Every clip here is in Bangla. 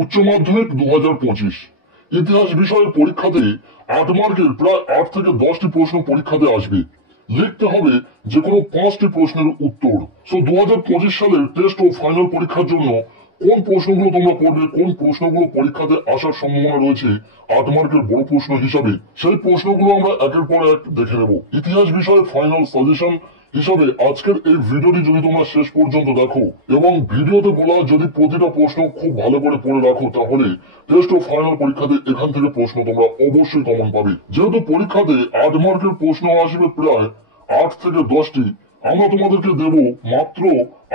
উচ্চ মাধ্যমিক 2025 ইতিহাস বিষয়ের পরীক্ষাতে 8 মার্কের প্রায় 8 থেকে 10টি প্রশ্ন পরীক্ষাতে আসবে। লিখতে হবে যে কোনো 5টি প্রশ্নের উত্তর। 2025 সালের টেস্ট ও ফাইনাল পরীক্ষার জন্য কোন প্রশ্নগুলো তোমরা পড়বে, কোন প্রশ্নগুলো পরীক্ষাতে আসার সম্ভাবনা রয়েছে 8 মার্কের বড় প্রশ্ন হিসাবে, সেই প্রশ্নগুলো আমরা একের পর এক দেখে নেব। ইতিহাস বিষয়ে ফাইনাল সাজেশন হিসাবে আজকের এই ভিডিওটি যদি তোমরা শেষ পর্যন্ত দেখো এবং ভিডিওতে বলা যদি প্রতিটা প্রশ্ন খুব ভালো করে পড়ে রাখো, তাহলে টেস্ট ও ফাইনাল পরীক্ষাতে এখান থেকে প্রশ্ন তোমরা অবশ্যই কমন পাবে। যেহেতু পরীক্ষাতে 8 মার্কের প্রশ্ন আসবে প্রায় 8 থেকে 10টি, আমরা তোমাদেরকে দেব মাত্র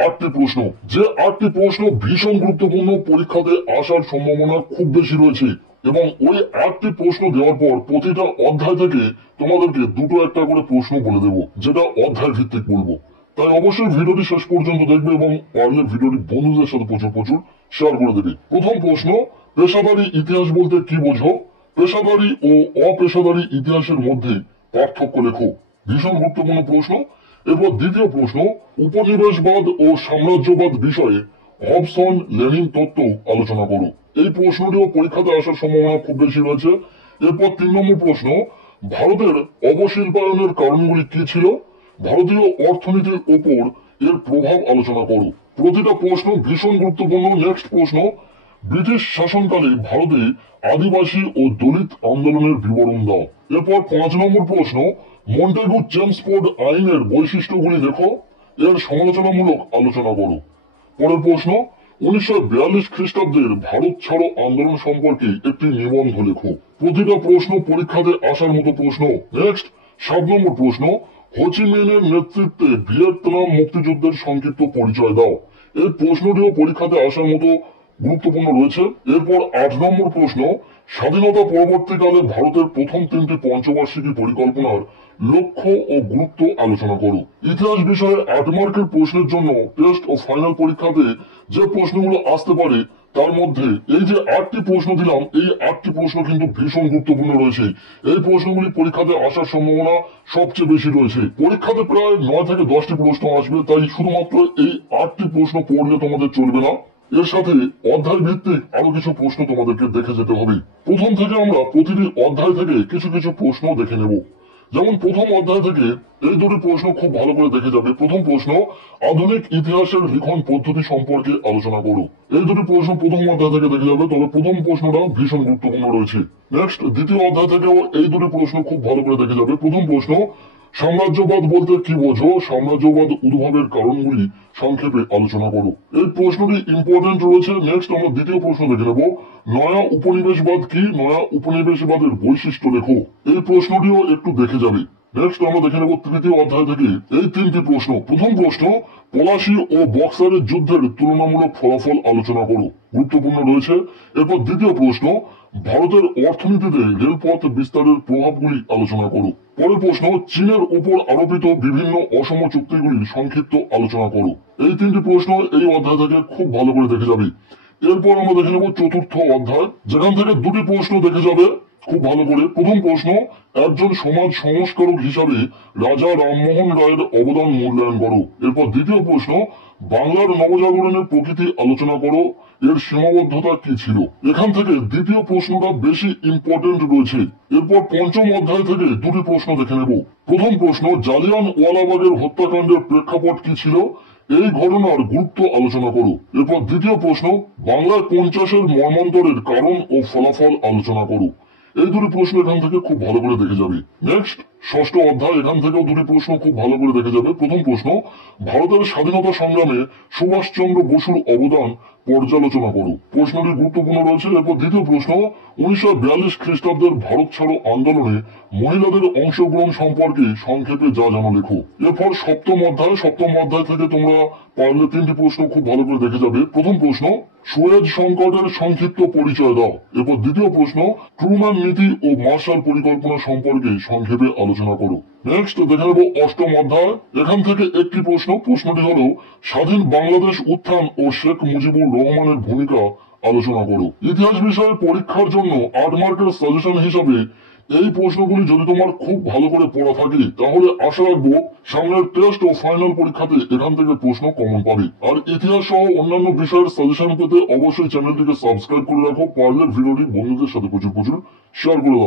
8টি প্রশ্ন। যে 8টি প্রশ্ন ভীষণ গুরুত্বপূর্ণ, পরীক্ষাতে আসার সম্ভাবনা খুব বেশি রয়েছে এবং ওই 8টি প্রশ্ন দেওয়ার পর প্রতিটা অধ্যায় থেকে তোমাদেরকে দুটো একটা করে প্রশ্ন বলে দেবো, যেটা অধ্যায় ভিত্তিক বলবো। তাই অবশ্যই ভিডিওটি শেষ পর্যন্ত দেখবে এবং পারলে ভিডিওটি বন্ধুদের সাথে প্রচুর শেয়ার করে দেবে। প্রথম প্রশ্ন, পেশাদারি ইতিহাস বলতে কি বোঝো? পেশাদারি ও অপেশাদারি ইতিহাসের মধ্যে পার্থক্য লেখো। ভীষণ গুরুত্বপূর্ণ প্রশ্ন। এরপর দ্বিতীয় প্রশ্ন, উপনিবেশবাদ ও সাম্রাজ্যবাদ বিষয়ে হবসন লেনিন তত্ত্ব আলোচনা করো। এই প্রশ্নটিও পরীক্ষাতে আসার সম্ভাবনা খুব বেশি রয়েছে। এরপর 3 নম্বর প্রশ্ন, ভারতের অবশিল্পায়নের কারণগুলি কি ছিল? ভারতীয় অর্থনীতির ওপর এর প্রভাব আলোচনা করো। প্রতিটা প্রশ্ন ভীষণ গুরুত্বপূর্ণ। নেক্সট প্রশ্ন, ব্রিটিশ শাসনকালে ভারতে আদিবাসী ও দলিত আন্দোলনের বিবরণ দাও। এরপর 5 নম্বর প্রশ্ন, মন্টেগু চেমসফোর্ড আইনের বৈশিষ্ট্যগুলি লেখো, এর সমালোচনামূলক আলোচনা করো। পরের প্রশ্ন, 1942 খ্রিস্টাব্দের ভারত ছাড়ো আন্দোলন সম্পর্কে একটি নিবন্ধ লেখো। প্রতিটা প্রশ্ন পরীক্ষাতে আসার মতো প্রশ্ন। নেক্সট 7 নম্বর প্রশ্ন, হোচিমিনের নেতৃত্বে ভিয়েতনাম মুক্তিযুদ্ধের সংক্ষিপ্ত পরিচয় দাও। এই প্রশ্নটিও পরীক্ষাতে আসার মতো গুরুত্বপূর্ণ রয়েছে। এরপর 8 নম্বর প্রশ্ন, স্বাধীনতা পরবর্তীকালে ভারতের প্রথম 3টি পঞ্চবার্ষিকী পরিকল্পনার লক্ষ্য ও গুরুত্ব আলোচনা করো। ইতিহাস বিষয়ে 8 মার্কের প্রশ্নের জন্য টেস্ট ও ফাইনাল পরীক্ষাতে যে প্রশ্নগুলো আসতে পারে তার মধ্যে এই যে 8টি প্রশ্ন দিলাম, এই 8টি প্রশ্ন কিন্তু ভীষণ গুরুত্বপূর্ণ রয়েছে। এই প্রশ্নগুলি পরীক্ষাতে আসার সম্ভাবনা সবচেয়ে বেশি রয়েছে। পরীক্ষাতে প্রায় 9 থেকে 10টি প্রশ্ন আসবে, তাই শুধুমাত্র এই 8টি প্রশ্ন পড়লে তোমাদের চলবে না, এর সাথে অধ্যায় ভিত্তিক আরো কিছু প্রশ্ন তোমাদেরকে দেখে যেতে হবে। প্রথম থেকে আমরা প্রতিটি অধ্যায় থেকে কিছু প্রশ্ন দেখে নেব। যেমন প্রথম অধ্যায় থেকে এই দুটি প্রশ্ন খুব ভালো করে দেখে যাবে। প্রথম প্রশ্ন, আধুনিক ইতিহাসের লিখন পদ্ধতি সম্পর্কে আলোচনা করো। এই দুটি প্রশ্ন প্রথম অধ্যায় থেকে দেখে যাবে, তবে প্রথম প্রশ্নটা ভীষণ গুরুত্বপূর্ণ রয়েছে। নেক্সট দ্বিতীয় অধ্যায় থেকেও এই দুটি প্রশ্ন খুব ভালো করে দেখে যাবে। প্রথম প্রশ্ন, সাম্রাজ্যবাদ বলতে কি বোঝো? সাম্রাজ্যবাদ উদ্ভবের কারণগুলি সংক্ষেপে আলোচনা করো। এই প্রশ্নটি ইম্পর্টেন্ট রয়েছে। নেক্সট আমরা দ্বিতীয় প্রশ্ন দেখে নেব, নয়া উপনিবেশবাদ কি? নয়া উপনিবেশবাদের বৈশিষ্ট্য লেখো। এই প্রশ্নটিও একটু দেখে যাবে। নেক্সট আমরা দেখে নেব তৃতীয় অধ্যায় থেকে এই 3টি প্রশ্ন। প্রথম প্রশ্ন, পলাশী ও বক্সারের যুদ্ধের তুলনামূলক ফলাফল আলোচনা করো। গুরুত্বপূর্ণ রয়েছে। এরপর দ্বিতীয় প্রশ্ন, ভারতের অর্থনীতিতে রেলপথ বিস্তারের প্রভাবগুলি আলোচনা করো। পরের প্রশ্ন, চীনের উপর আরোপিত বিভিন্ন অসম চুক্তিগুলির সংক্ষিপ্ত আলোচনা করো। এই 3টি প্রশ্ন এই অধ্যায় থেকে খুব ভালো করে দেখে যাবে। এরপর আমরা দেখে নেব চতুর্থ অধ্যায়, যেখান থেকে দুটি প্রশ্ন দেখে যাবে খুব ভালো করে। প্রথম প্রশ্ন, একজন সমাজ সংস্কারক হিসাবে রাজা রামমোহন রায়ের অবদান মূল্যায়ন করো। এরপর দ্বিতীয় প্রশ্ন, বাংলার নবজাগরণের প্রকৃতি আলোচনা করো, এর সীমাবদ্ধতা কি ছিল? এখান থেকে দ্বিতীয় প্রশ্নটা বেশি ইম্পর্টেন্ট রয়েছে। এরপর পঞ্চম অধ্যায় থেকে দুটি প্রশ্ন দেখে নেব। প্রথম প্রশ্ন, জালিয়ানওয়ালাবাগের হত্যাকাণ্ডের প্রেক্ষাপট কি ছিল? এই ঘটনার গুরুত্ব আলোচনা করো। এরপর দ্বিতীয় প্রশ্ন, বাংলায় 50-এর মর্মান্তরের কারণ ও ফলাফল আলোচনা করো। এই দুটি প্রশ্ন এখান থেকে খুব ভালো করে দেখে যাবে। নেক্সট ষষ্ঠ অধ্যায়, এখান থেকেও দুটি প্রশ্ন খুব ভালো করে দেখে যাবে। প্রথম প্রশ্ন, ভারতের স্বাধীনতা সংগ্রামে সুভাষচন্দ্র বসুর অবদান পর্যালোচনা করো। প্রশ্নটি গুরুত্বপূর্ণ রয়েছে। এরপর দ্বিতীয় প্রশ্ন, 1942 খ্রিস্টাব্দের ভারত ছাড়ো আন্দোলনে মহিলাদের অংশগ্রহণ সম্পর্কে সংক্ষেপে যা জানো লেখো। এরপর সপ্তম অধ্যায় থেকে তোমরা পারলে 3টি প্রশ্ন খুব ভালো করে দেখে যাবে। প্রথম প্রশ্ন, সুয়েজ সংকটের সংক্ষিপ্ত পরিচয় দাও। এরপর দ্বিতীয় প্রশ্ন, ট্রুম্যান নীতি ও মার্শাল পরিকল্পনা সম্পর্কে সংক্ষেপে আলোচনা করো। নেক্সট দেখে নেব অষ্টম অধ্যায়। এখান থেকে একটি প্রশ্নটি হলো, স্বাধীন বাংলাদেশ উত্থান ও শেখ মুজিবুর রহমানের ভূমিকা আলোচনা করো। ইতিহাস বিষয়ে পরীক্ষার জন্য 8 মার্কের সাজেশন হিসাবে এই প্রশ্নগুলি যদি তোমার খুব ভালো করে পড়া থাকে তাহলে আশা রাখবো সামনের টেস্ট ও ফাইনাল পরীক্ষাতে এখান থেকে প্রশ্ন কমন পাবে। আর ইতিহাস সহ অন্যান্য বিষয়ের সাজেশন পেতে অবশ্যই চ্যানেলটিকে সাবস্ক্রাইব করে রাখো, পারলে ভিডিওটি বন্ধুদের সাথে প্রচুর শেয়ার করে দাও।